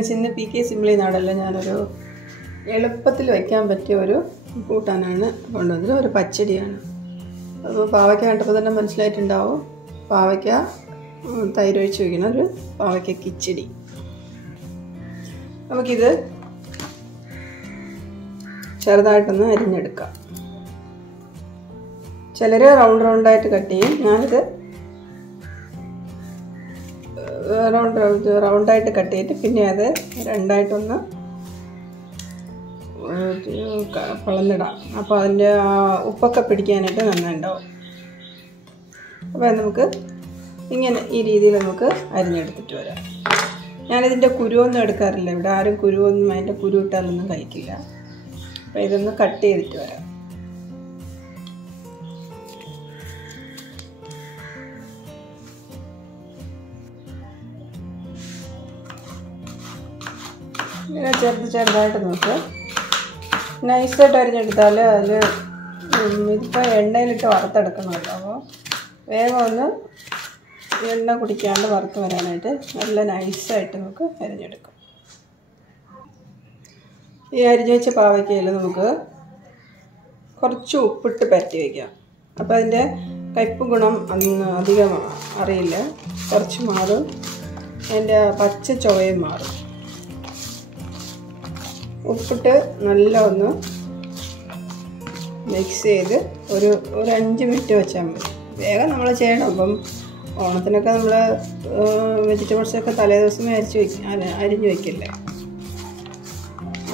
Friends, ഇന്ന് PK simply നാടല്ല ഞാനൊരു എളുപ്പത്തിൽ വയ്ക്കാൻ പറ്റിയ ഒരു കൂട്ടാനാണ് കൊണ്ടുവന്നത്. ഒരു പച്ചടിയാണ്. അപ്പോൾ പാവയ്ക്ക കണ്ടപ്പോൾ തന്നെ മനസ്സിലായിട്ടുണ്ടാവും. പാവയ്ക്ക തൈര് ഒഴിച്ച് വയ്ക്കുന്ന ഒരു പാവയ്ക്ക കിച്ചടി. നമുക്കിത് ചെറുതായിട്ടൊന്ന് അരിഞ്ഞെടുക്കാം. ചിലർ റൗണ്ടായിട്ട് കട്ട് ചെയ്യും. ഞാനിത് റൗണ്ടായിട്ട് കട്ട് ചെയ്തിട്ട് പിന്നെ അത് രണ്ടായിട്ടൊന്ന് പിളന്നിടാം. അപ്പോൾ അതിൻ്റെ ഉപ്പൊക്കെ പിടിക്കാനായിട്ട് നന്നായിട്ടുണ്ടാവും. അപ്പോൾ നമുക്ക് ഇങ്ങനെ ഈ രീതിയിൽ നമുക്ക് അരിഞ്ഞെടുത്തിട്ട് വരാം. ഞാനിതിൻ്റെ കുരുവൊന്നും എടുക്കാറില്ല. ഇവിടെ ആരും കുരുവൊന്നും അതിൻ്റെ കുരു ഇട്ടാലൊന്നും കഴിക്കില്ല. അപ്പോൾ ഇതൊന്ന് കട്ട് ചെയ്തിട്ട് വരാം. ഇങ്ങനെ ചെറുതായിട്ട് നമുക്ക് നൈസായിട്ട് അരിഞ്ഞെടുത്താൽ അതിൽ ഇതിപ്പോൾ എണ്ണയിലിട്ട് വറുത്തെടുക്കണമല്ലോ. അപ്പോൾ വേഗം ഒന്ന് എണ്ണ കുടിക്കാണ്ട് വറുത്ത് വരാനായിട്ട് നല്ല നൈസായിട്ട് നമുക്ക് അരിഞ്ഞെടുക്കാം. ഈ അരിഞ്ഞു വെച്ച പാവയ്ക്കയിൽ നമുക്ക് കുറച്ച് ഉപ്പിട്ട് പരട്ടി വയ്ക്കാം. അപ്പോൾ അതിൻ്റെ കയ്പ്പ് ഗുണം അധികം അറിയില്ല, കുറച്ച് മാറും. അതിൻ്റെ പച്ച ചുവയും മാറും. ഉപ്പിട്ട് നല്ല ഒന്ന് മിക്സ് ചെയ്ത് ഒരു 5 മിനിറ്റ് വെച്ചാൽ മതി. വേഗം നമ്മൾ ചെയ്യണം. അപ്പം ഓണത്തിനൊക്കെ നമ്മൾ വെജിറ്റബിൾസൊക്കെ തലേ ദിവസമേ അരിഞ്ഞു വയ്ക്കില്ലേ.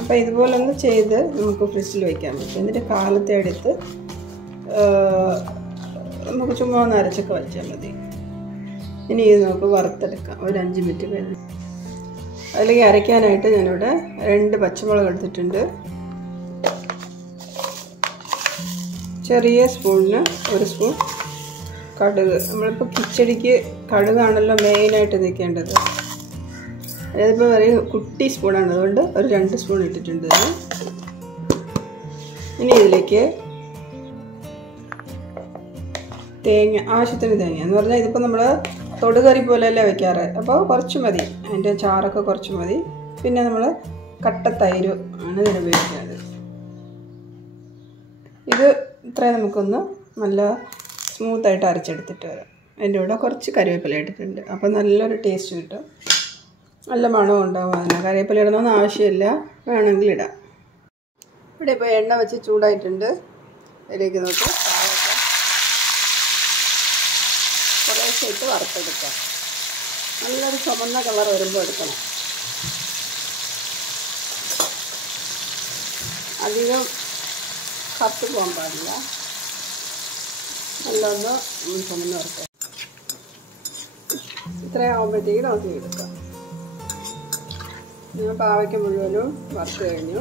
അപ്പോൾ ഇതുപോലൊന്ന് ചെയ്ത് നമുക്ക് ഫ്രിഡ്ജിൽ വയ്ക്കാൻ പറ്റും. എന്നിട്ട് കാലത്തെ എടുത്ത് നമുക്ക് ചുമ്മാ ഒന്ന് അരച്ചൊക്കെ വെച്ചാൽ മതി. ഇനി ഇത് നമുക്ക് വറുത്തെടുക്കാം ഒരു 5 മിനിറ്റ് കഴിഞ്ഞ്. അതിലേക്ക് അരയ്ക്കാനായിട്ട് ഞാനിവിടെ 2 പച്ചമുളക് എടുത്തിട്ടുണ്ട്. ചെറിയ സ്പൂണിന് 1 സ്പൂൺ കടുക്. നമ്മളിപ്പോൾ കിച്ചടിക്ക് കടുകാണല്ലോ മെയിനായിട്ട് നിൽക്കേണ്ടത്. അതിപ്പോൾ ഒരു കുട്ടി സ്പൂണാണ്, അതുകൊണ്ട് ഒരു 2 സ്പൂൺ ഇട്ടിട്ടുണ്ട്. ഇനി ഇതിലേക്ക് തേങ്ങ, ആവശ്യത്തിന് തേങ്ങ എന്ന് പറഞ്ഞാൽ ഇതിപ്പോൾ നമ്മൾ തൊടുകറി പോലെയല്ലേ വയ്ക്കാറ്. അപ്പോൾ കുറച്ച് മതി, അതിൻ്റെ ചാറൊക്കെ കുറച്ച് മതി. പിന്നെ നമ്മൾ കട്ട തൈര് ആണ് ഇതിന് ഉപയോഗിക്കുന്നത്. ഇത് ഇത്രയും നമുക്കൊന്ന് നല്ല സ്മൂത്തായിട്ട് അരച്ചെടുത്തിട്ട് വരാം. അതിൻ്റെ കൂടെ കുറച്ച് കറിവേപ്പില ഇട്ടിട്ടുണ്ട്. അപ്പോൾ നല്ലൊരു ടേസ്റ്റ് കിട്ടും, നല്ല മണവും ഉണ്ടാവും. അതിന് കറിവേപ്പില ഇടണമെന്ന് ആവശ്യമില്ല, വേണമെങ്കിൽ ഇടാം. ഇവിടെ ഇപ്പോൾ എണ്ണ വെച്ച് ചൂടായിട്ടുണ്ട്. അതിലേക്ക് നമുക്ക് കുറേശ്ശെ ഇട്ട് വറുത്തെടുക്കാം. നല്ലൊരു ചുമന്ന കളർ വരുമ്പോൾ എടുക്കണം. അധികം കറുത്ത് പോകാൻ പാടില്ല. നല്ലൊന്ന് ചുമന്ന് വറുക്കാം. ഇത്രയും ആകുമ്പോഴത്തേക്ക് നമുക്ക് എടുക്കാം. ഞാൻ പാവയ്ക്ക മുഴുവനും വറുത്ത് കഴിഞ്ഞു.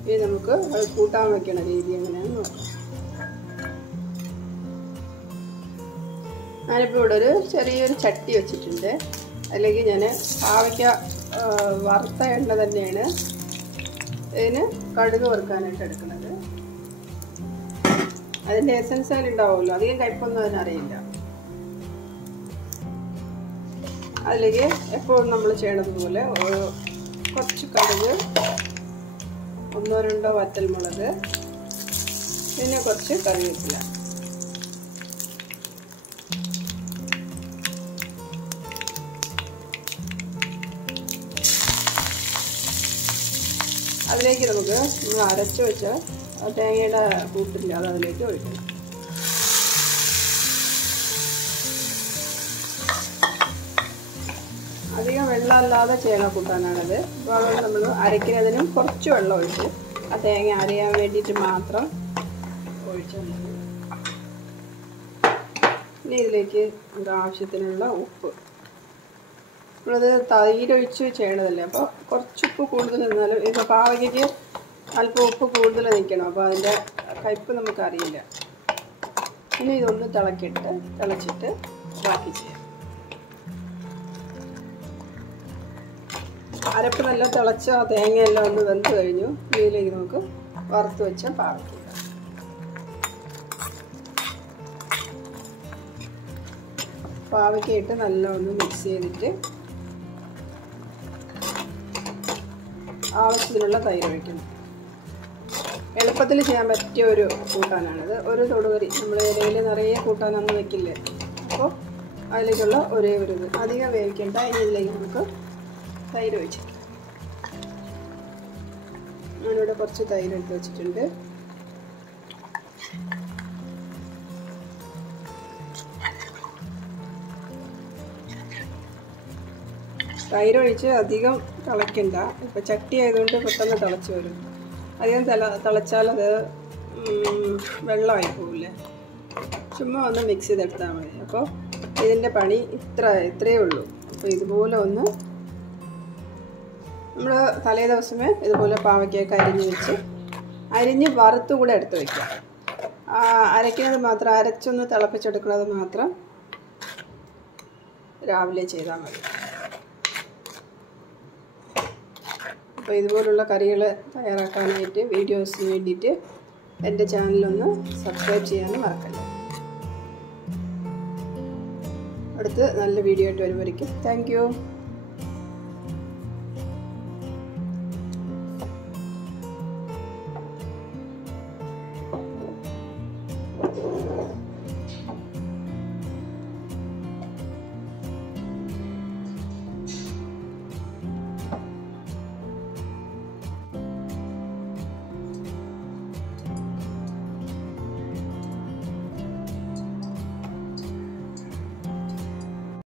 ഇനി നമുക്ക് അത് കൂട്ടാൻ വയ്ക്കണ രീതി എങ്ങനെയാണെന്ന് നോക്കാം. ഞാനിപ്പോൾ ഇവിടെ ഒരു ചെറിയൊരു ചട്ടി വെച്ചിട്ടുണ്ട്. അതിലേക്ക് ഞാൻ പാവയ്ക്ക വറുത്ത എണ്ണ തന്നെയാണ് ഇതിന് കടുക് വറുക്കാനായിട്ട് എടുക്കുന്നത്. അതിൻ്റെ എസൻസ് അതിലുണ്ടാവുമല്ലോ, അധികം കയ്പൊന്നും അതിനറിയില്ല. അതിലേക്ക് എപ്പോഴും നമ്മൾ ചെയ്യണത് പോലെ കുറച്ച് കടുക്, 1-2 വറ്റൽമുളക്, പിന്നെ കുറച്ച് കറിവേപ്പില. അതിലേക്ക് നമുക്ക് നമ്മൾ അരച്ച് വെച്ച തേങ്ങയുടെ കൂട്ടില്ല, അത് അതിലേക്ക് ഒഴിക്കണം. അധികം വെള്ളമല്ലാതെ ചെയ്യണ കൂട്ടാനാണത്. അപ്പോൾ അതുകൊണ്ട് നമ്മൾ അരയ്ക്കുന്നതിനും കുറച്ച് വെള്ളം ഒഴിച്ച് ആ തേങ്ങ അരയാൻ വേണ്ടിയിട്ട് മാത്രം ഒഴിച്ചാൽ മതി. ഇനി ഇതിലേക്ക് നമുക്ക് ആവശ്യത്തിനുള്ള ഉപ്പ്. നമ്മളത് തൈരൊഴിച്ച് ചെയ്യണതല്ലേ, അപ്പോൾ കുറച്ച് ഉപ്പ് കൂടുതൽ നിന്നാലും ഇപ്പോൾ പാവയ്ക്കയ്ക്ക് അല്പം ഉപ്പ് കൂടുതൽ നിൽക്കണം. അപ്പോൾ അതിൻ്റെ കയ്പ്പ് നമുക്കറിയില്ല. ഇനി ഇതൊന്ന് തിളച്ചിട്ട് ബാക്കി ചെയ്യാം. അരപ്പ് നല്ല തിളച്ച് ആ തേങ്ങയെല്ലാം ഒന്ന് വെന്ത് കഴിഞ്ഞു. ഇതിലേക്ക് നമുക്ക് വറുത്ത് വെച്ച പാവയ്ക്ക. പാവയ്ക്ക ഇട്ട് നല്ല ഒന്ന് മിക്സ് ചെയ്തിട്ട് ആവശ്യത്തിനുള്ള തൈര് ഒഴിക്കുന്നു. എളുപ്പത്തിൽ ചെയ്യാൻ പറ്റിയ ഒരു കൂട്ടാനാണിത്. ഒരു തൊടുകറി നമ്മൾ ഇലയിൽ നിറയെ കൂട്ടാനൊന്നും വെക്കില്ലേ, അപ്പോൾ അതിലേക്കുള്ള ഒരേ ഒരു ഇത്. അധികം വേവിക്കേണ്ട. ഇനി ഇതിലേക്ക് നമുക്ക് തൈര് ഒഴിച്ചിട്ട്, ഞാനിവിടെ കുറച്ച് തൈര് എടുത്ത് വെച്ചിട്ടുണ്ട്. തൈര് ഒഴിച്ച് അധികം തിളയ്ക്കണ്ട. ഇപ്പം ചട്ടി ആയതുകൊണ്ട് പെട്ടെന്ന് തിളച്ച് വരും. അധികം തിളച്ചാൽ അത് വെള്ളമായി പോവില്ലേ. ചുമ്മാ ഒന്ന് മിക്സ് ചെയ്തെടുത്താൽ മതി. അപ്പോൾ ഇതിൻ്റെ പണി ഇത്രയേ ഉള്ളൂ. അപ്പോൾ ഇതുപോലെ ഒന്ന് നമ്മൾ തലേ ദിവസമേ ഇതുപോലെ പാവയ്ക്കൊക്കെ അരിഞ്ഞ് വറുത്തുകൂടെ എടുത്ത് വയ്ക്കുക. അരയ്ക്കുന്നത് മാത്രം, അരച്ചൊന്ന് തിളപ്പിച്ചെടുക്കുന്നത് മാത്രം രാവിലെ ചെയ്താൽ മതി. അപ്പോൾ ഇതുപോലുള്ള കറികൾ തയ്യാറാക്കാനായിട്ട് വീഡിയോസിന് വേണ്ടിയിട്ട് എൻ്റെ ചാനലൊന്ന് സബ്സ്ക്രൈബ് ചെയ്യാനും മറക്കല്ല. അടുത്ത് നല്ല വീഡിയോ ആയിട്ട് വരുമായിരിക്കും. Thank you.